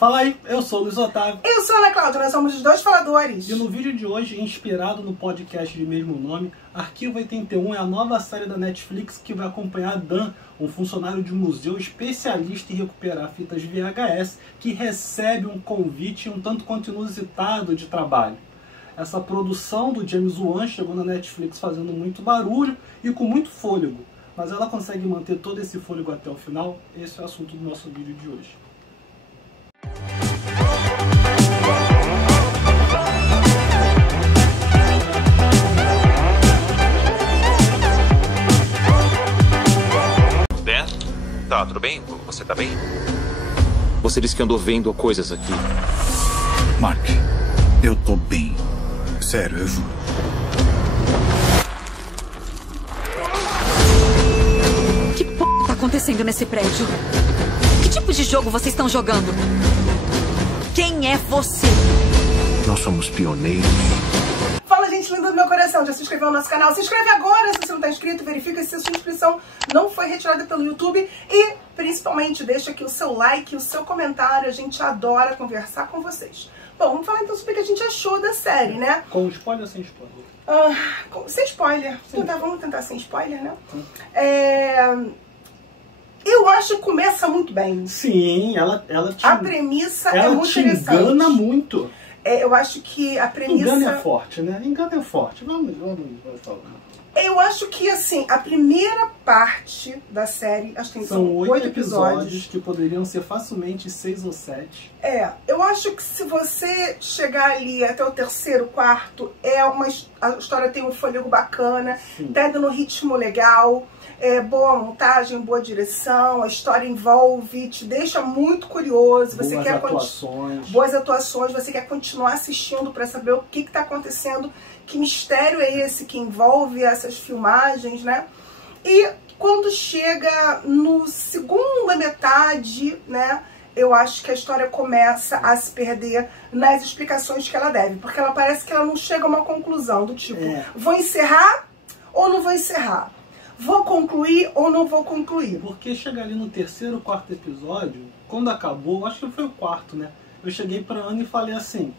Fala aí, eu sou o Luiz Otávio. Eu sou a Ana Cláudia, nós somos os dois faladores. E no vídeo de hoje, inspirado no podcast de mesmo nome, Arquivo 81 é a nova série da Netflix que vai acompanhar Dan, um funcionário de museu especialista em recuperar fitas VHS, que recebe um convite um tanto quanto inusitado de trabalho. Essa produção do James Wan chegou na Netflix fazendo muito barulho e com muito fôlego. Mas ela consegue manter todo esse fôlego até o final? Esse é o assunto do nosso vídeo de hoje. Dan? Tá, tudo bem? Você tá bem? Você disse que andou vendo coisas aqui. Mark, eu tô bem. Sério, eu juro. Que p*** tá acontecendo nesse prédio? Que tipo de jogo vocês estão jogando? Quem é você? Nós somos pioneiros. Fala, gente linda do meu coração, já se inscreveu no nosso canal? Se inscreve agora, se você não tá inscrito, verifica se a sua inscrição não foi retirada pelo YouTube e, principalmente, deixa aqui o seu like, o seu comentário, a gente adora conversar com vocês. Bom, vamos falar então sobre o que a gente achou da série, né? Com spoiler ou sem spoiler? Sem spoiler. Vamos tentar sem spoiler, né? Eu acho que começa muito bem. Sim, a premissa é muito interessante. Ela te engana muito. Eu acho que a premissa... Engano é forte, né? Engano é forte. Vamos falar. Eu acho que, assim, a primeira parte da série, acho que são 8 episódios que poderiam ser facilmente 6 ou 7. Eu acho que se você chegar ali até o terceiro, quarto, a história tem um fôlego bacana, tá indo no ritmo legal, boa montagem, boa direção, a história envolve, te deixa muito curioso, você boas quer atuações. Boas atuações, você quer continuar assistindo para saber o que tá acontecendo. Que mistério é esse que envolve essas filmagens, né? E quando chega no segunda metade, né? Eu acho que a história começa a se perder nas explicações que ela deve. Porque ela parece que ela não chega a uma conclusão do tipo, vou encerrar ou não vou encerrar? Vou concluir ou não vou concluir? Porque chega ali no terceiro, quarto episódio, quando acabou, acho que foi o quarto, né? Eu cheguei pra Ana e falei assim,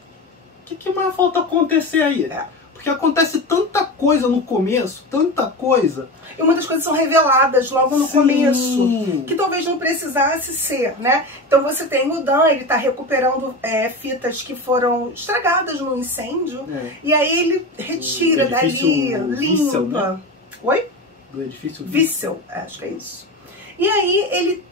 o que mais falta acontecer aí? Porque acontece tanta coisa no começo, tanta coisa. E muitas coisas são reveladas logo no começo, que talvez não precisasse ser, né? Então você tem o Dan, ele tá recuperando fitas que foram estragadas no incêndio, e aí ele retira dali, limpa. Vissel, né? Oi? Do edifício Vissel, acho que é isso. E aí ele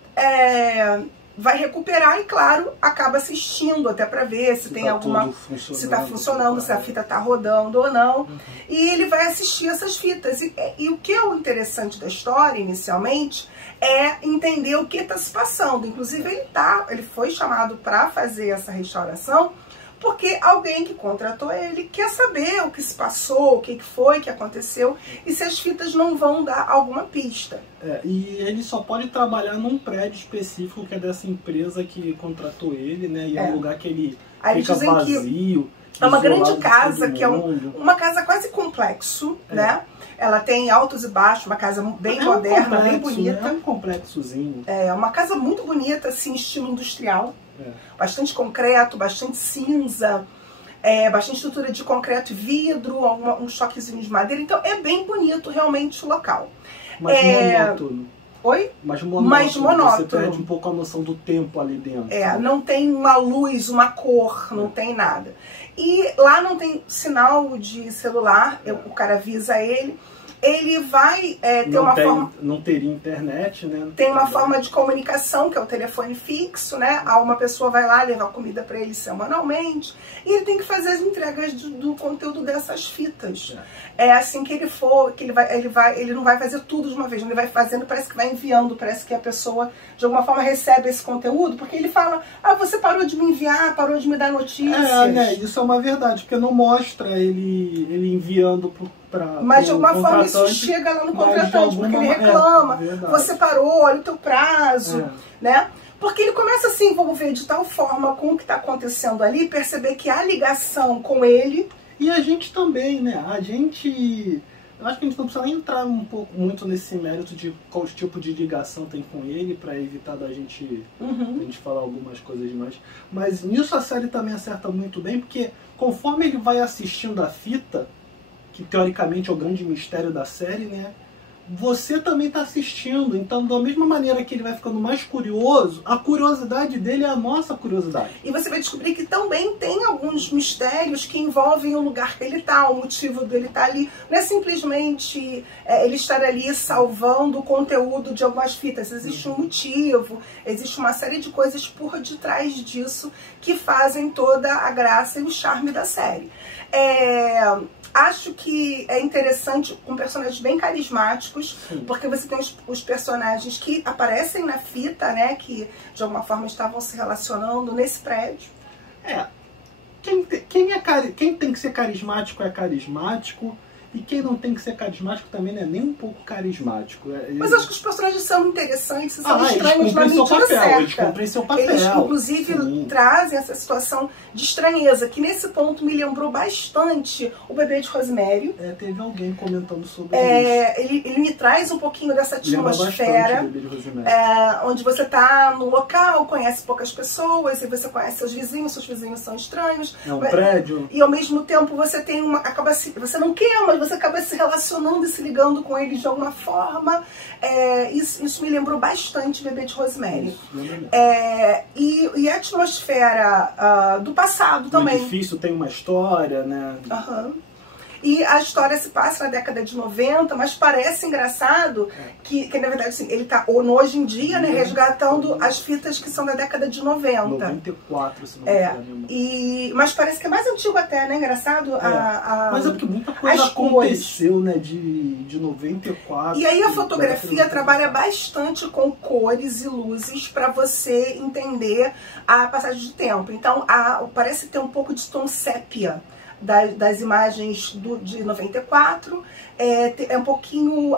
vai recuperar e, claro, acaba assistindo até pra ver se tem alguma... se tá funcionando, se a fita tá rodando ou não. E ele vai assistir essas fitas. E o que é o interessante da história, inicialmente, é entender o que tá se passando. Inclusive, ele foi chamado pra fazer essa restauração porque alguém que contratou ele quer saber o que se passou, o que foi que aconteceu e se as fitas não vão dar alguma pista. E ele só pode trabalhar num prédio específico que é dessa empresa que contratou ele, né? E é um lugar que ele fica vazio. É uma grande casa, que é uma casa quase complexo, né? Ela tem altos e baixos, uma casa bem moderna, bem bonita. É um complexozinho. É uma casa muito bonita, assim, estilo industrial. Bastante concreto, bastante cinza, bastante estrutura de concreto e vidro, uns choquezinhos de madeira. Então é bem bonito realmente o local. Mas monótono. Oi? Mais monótono. Você perde um pouco a noção do tempo ali dentro. Não tem uma luz, uma cor, não tem nada. E lá não tem sinal de celular, o cara avisa ele. Ele vai ter uma forma... Não teria internet, né? Tem uma forma de comunicação, que é o telefone fixo, né? Uma pessoa vai lá levar comida para ele semanalmente. E ele tem que fazer as entregas do conteúdo dessas fitas. É assim que ele for, que ele não vai fazer tudo de uma vez. Ele vai fazendo, parece que vai enviando, parece que a pessoa, de alguma forma, recebe esse conteúdo. Porque ele fala, você parou de me enviar, parou de me dar notícias. Né? Isso é uma verdade, porque não mostra ele enviando mas de alguma forma isso chega lá no contratante, porque ele reclama, você parou, olha o teu prazo, né? Porque ele começa a se envolver de tal forma com o que está acontecendo ali, perceber que há ligação com ele. E a gente também, né? A gente Eu acho que a gente não precisa nem entrar muito nesse mérito de qual tipo de ligação tem com ele, para evitar da gente falar algumas coisas demais. Mas nisso a série também acerta muito bem, porque conforme ele vai assistindo a fita, que teoricamente é o grande mistério da série, né? Você também está assistindo, então da mesma maneira que ele vai ficando mais curioso, a curiosidade dele é a nossa curiosidade. E você vai descobrir que também tem alguns mistérios que envolvem o lugar que ele está, o motivo dele estar ali. Não é simplesmente ele estar ali salvando o conteúdo de algumas fitas. Existe um motivo, existe uma série de coisas por detrás disso que fazem toda a graça e o charme da série. Acho que é interessante com personagens bem carismáticos, porque você tem os personagens que aparecem na fita, né, que de alguma forma estavam se relacionando nesse prédio. Quem tem que ser carismático é carismático, e quem não tem que ser carismático também não é nem um pouco carismático. Mas acho que os personagens são interessantes, são estranhos na medida certa. Eles cumprem seu papel. Eles, inclusive, trazem essa situação de estranheza, que nesse ponto me lembrou bastante o Bebê de Rosemary. Teve alguém comentando sobre isso. Ele me traz um pouquinho dessa atmosfera, onde você está no local, conhece poucas pessoas, e você conhece seus vizinhos são estranhos. É um prédio. E ao mesmo tempo você tem você não quer, mas você acaba se relacionando e se ligando com eles de alguma forma. Isso me lembrou bastante Bebê de Rosemary. E a atmosfera do passado também. O edifício tem uma história, né? E a história se passa na década de 90, mas parece engraçado que na verdade, assim, ele está hoje em dia, né, resgatando as fitas que são da década de 90. 94, se não me engano. Mas parece que é mais antigo até, né? Engraçado. Mas é porque muita coisa aconteceu, né, de 94. E aí a fotografia trabalha bastante com cores e luzes para você entender a passagem de tempo. Então, parece ter um pouco de tom sépia das imagens de 94, é um pouquinho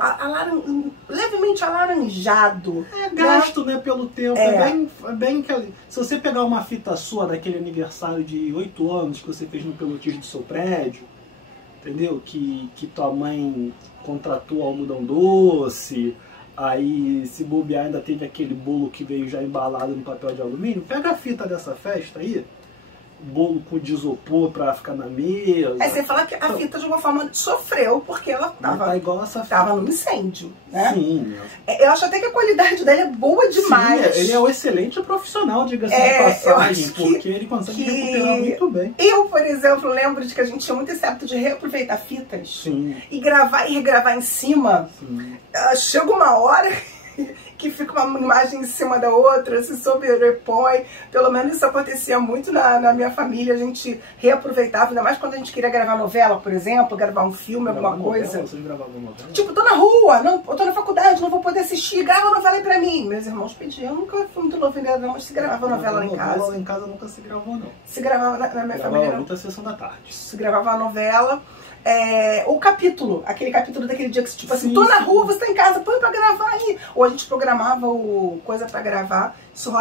levemente alaranjado. Gasto, né, pelo tempo. Bem que se você pegar uma fita sua daquele aniversário de 8 anos que você fez no pelotismo do seu prédio, entendeu? Que tua mãe contratou algodão doce, aí se bobear ainda teve aquele bolo que veio já embalado no papel de alumínio, pega a fita dessa festa aí, bolo com isopor pra ficar na mesa. Você fala que a fita de alguma forma sofreu porque ela tava no incêndio, né? Sim. Eu acho até que a qualidade dela é boa demais. Sim, ele é um excelente profissional, diga-se de passagem, porque ele consegue recuperar muito bem. Eu, por exemplo, lembro de que a gente tinha muito esse hábito de reaproveitar fitas e gravar e regravar em cima. Chega uma hora que fica uma imagem em cima da outra, se sobrepõe. Pelo menos isso acontecia muito na minha família. A gente reaproveitava, ainda mais quando a gente queria gravar novela, por exemplo, gravar um filme, alguma coisa. Vocês gravavam novela? Tipo, tô na rua, eu tô na faculdade, não vou poder assistir, grava a novela aí pra mim. Meus irmãos pediam, eu nunca fui muito novela não, mas se gravava novela lá em casa. Lá em casa nunca se gravou, não. Se gravava na minha família, não. Muita sessão da tarde. Se gravava a novela. O capítulo, aquele capítulo daquele dia que tipo assim, tô na rua, você tá em casa, põe pra gravar aí. Ou a gente programava coisa pra gravar, isso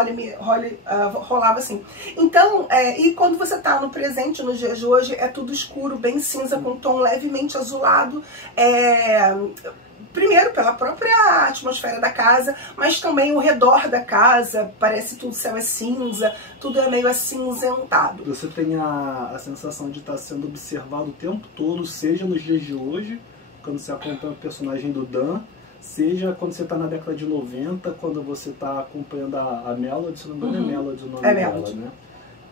rolava assim. Então, e quando você tá no presente, nos dias de hoje, é tudo escuro, bem cinza, com um tom levemente azulado. Primeiro pela própria atmosfera da casa, mas também o redor da casa, parece tudo, o céu é cinza, tudo é meio acinzentado. Você tem a sensação de estar sendo observado o tempo todo, seja nos dias de hoje, quando você acompanha o personagem do Dan, seja quando você está na década de 90, quando você está acompanhando a Melody, se não me engano é Melody o nome dela, né?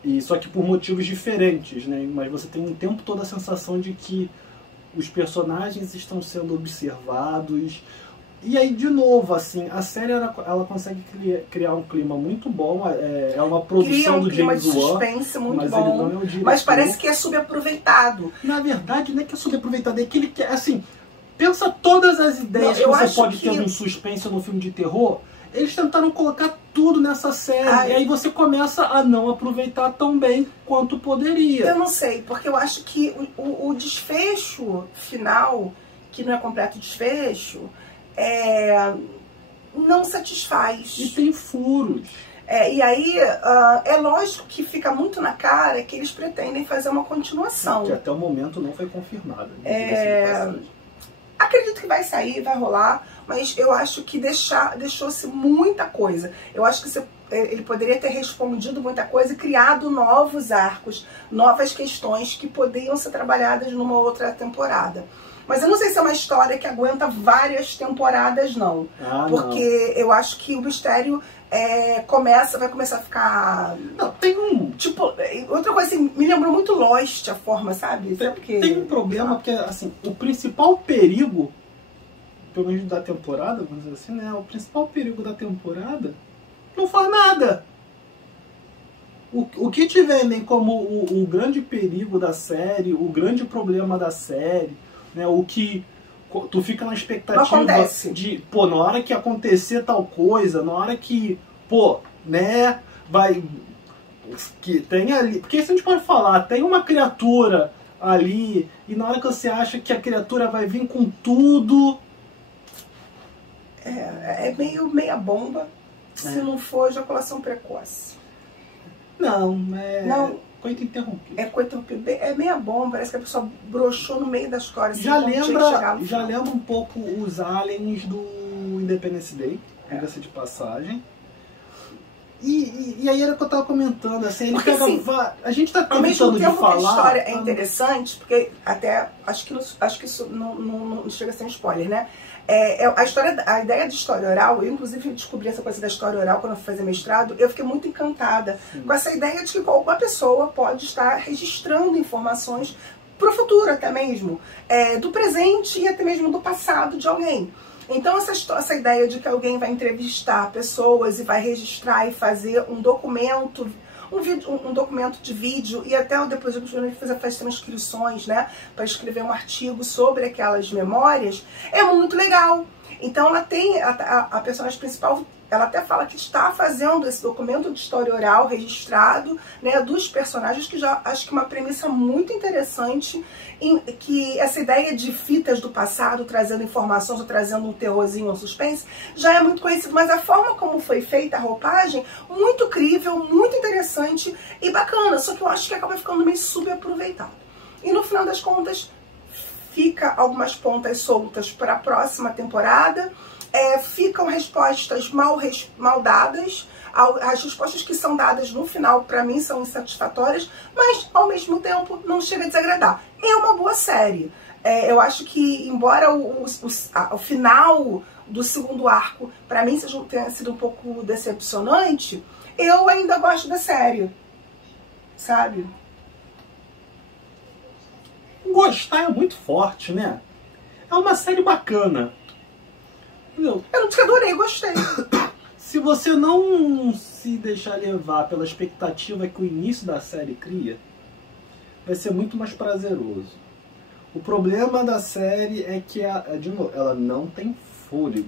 E só que por motivos diferentes, né? Mas você tem o tempo todo a sensação de que os personagens estão sendo observados. E aí, de novo, assim, a série ela consegue criar um clima muito bom. É uma produção do James Wan. Cria um clima de suspense muito mas bom. Ele não é o diretor. Mas parece que é subaproveitado. Na verdade, não é que é subaproveitado, é que ele quer, assim, pensa todas as ideias que você pode ter num suspense ou num filme de terror. Eles tentaram colocar tudo nessa série. E aí você começa a não aproveitar tão bem quanto poderia. Eu não sei, porque eu acho que o desfecho final, que não é completo desfecho, não satisfaz. E tem furos. E aí, é lógico que fica muito na cara que eles pretendem fazer uma continuação. Que até o momento não foi confirmada. Acredito que vai sair, vai rolar, mas eu acho que deixou-se muita coisa. Eu acho que ele poderia ter respondido muita coisa e criado novos arcos, novas questões que poderiam ser trabalhadas numa outra temporada. Mas eu não sei se é uma história que aguenta várias temporadas, não. Porque eu acho que o mistério vai começar a ficar... Não, tem um... Tipo, outra coisa assim, me lembrou muito Lost a forma, sabe? Tem um problema, porque assim, o principal perigo, pelo menos da temporada, vamos dizer assim, né? O principal perigo da temporada não faz nada. O que te vendem como o grande perigo da série, o grande problema da série, né? O que tu fica na expectativa de, pô, na hora que acontecer tal coisa, na hora que, pô, né, vai... que tem ali... Porque isso a gente pode falar, tem uma criatura ali, e na hora que você acha que a criatura vai vir com tudo... É meio meia bomba, se não for ejaculação precoce. Não. Coito interrompido. Coito interrompido. É meia bomba, parece que a pessoa broxou no meio das cores. Já lembra um pouco os aliens do Independence Day, diga-se de passagem. E aí era o que eu tava comentando, assim, ele pega... Assim, a gente tá tentando de falar... Ao mesmo tempo que a história é interessante, porque até, acho que isso não chega a ser um spoiler, né? A ideia de história oral, eu inclusive descobri essa coisa da história oral quando eu fui fazer mestrado, eu fiquei muito encantada com essa ideia de que alguma pessoa pode estar registrando informações para o futuro até mesmo, do presente e até mesmo do passado de alguém. Então essa ideia de que alguém vai entrevistar pessoas e vai registrar e fazer um documento, um documento de vídeo, e até depois eu faz transcrições, né, para escrever um artigo sobre aquelas memórias, é muito legal. Então ela tem, a personagem principal, ela até fala que está fazendo esse documento de história oral registrado, né, dos personagens, que já acho que é uma premissa muito interessante, que essa ideia de fitas do passado trazendo informações ou trazendo um terrorzinho, um suspense, já é muito conhecido, mas a forma como foi feita a roupagem, muito crível, muito interessante e bacana, só que eu acho que acaba ficando meio subaproveitado. E no final das contas, fica algumas pontas soltas para a próxima temporada, ficam respostas mal dadas. As respostas que são dadas no final, para mim, são insatisfatórias, mas, ao mesmo tempo, não chega a desagradar. É uma boa série. Eu acho que, embora o final do segundo arco, para mim, tenha sido um pouco decepcionante, eu ainda gosto da série, sabe? Gostar é muito forte, né? É uma série bacana. Eu não te adorei, gostei. Se você não se deixar levar pela expectativa que o início da série cria, vai ser muito mais prazeroso. O problema da série é que, de novo, ela não tem fôlego.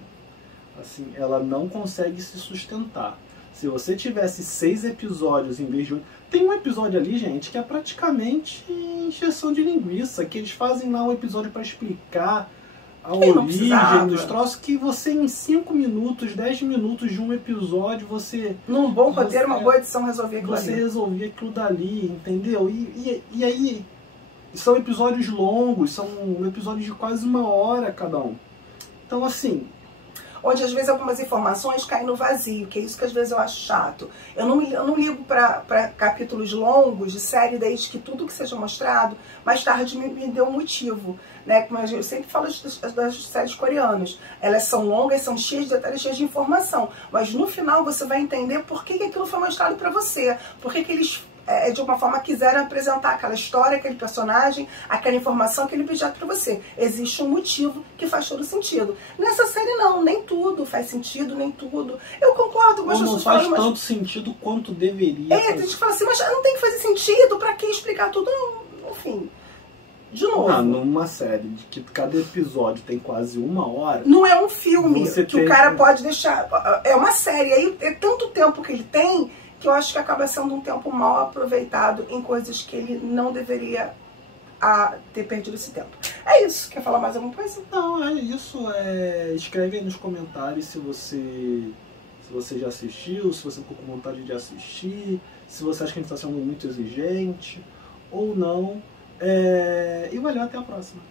Assim, ela não consegue se sustentar. Se você tivesse 6 episódios em vez de 8... Tem um episódio ali, gente, que é praticamente encheção de linguiça, que eles fazem lá um episódio para explicar a origem dos troços, que você em 5 minutos, 10 minutos de um episódio, você... Num bom roteiro, uma boa edição, resolvia aquilo ali. Você resolvia aquilo dali, entendeu? E aí, são episódios longos, são episódios de quase 1 hora cada um. Então, assim... Onde às vezes algumas informações caem no vazio, que é isso que às vezes eu acho chato. Eu não ligo para capítulos longos de série, desde que tudo que seja mostrado, mais tarde me dê um motivo. Né? Como eu sempre falo das séries coreanas. Elas são longas, são cheias de detalhes, cheias de informação. Mas no final você vai entender por que aquilo foi mostrado para você. Por que eles, de alguma forma, quiseram apresentar aquela história, aquele personagem, aquela informação, aquele objeto para você. Existe um motivo que faz todo sentido. Nessa série não, nem tudo faz sentido, nem tudo. Eu concordo com as pessoas. Não faz tanto sentido quanto deveria. Tem gente que fala assim, mas não tem que fazer sentido, pra que explicar tudo? Não, enfim... De novo. Numa série de que cada episódio tem quase 1 hora... Não é um filme que o cara pode deixar... É uma série. Aí é tanto tempo que ele tem que eu acho que acaba sendo um tempo mal aproveitado em coisas que ele não deveria ter perdido esse tempo. É isso. Quer falar mais alguma coisa? Não, é isso. Escreve aí nos comentários se você já assistiu, se você ficou com vontade de assistir, se você acha que a gente está sendo muito exigente ou não. E valeu, até a próxima.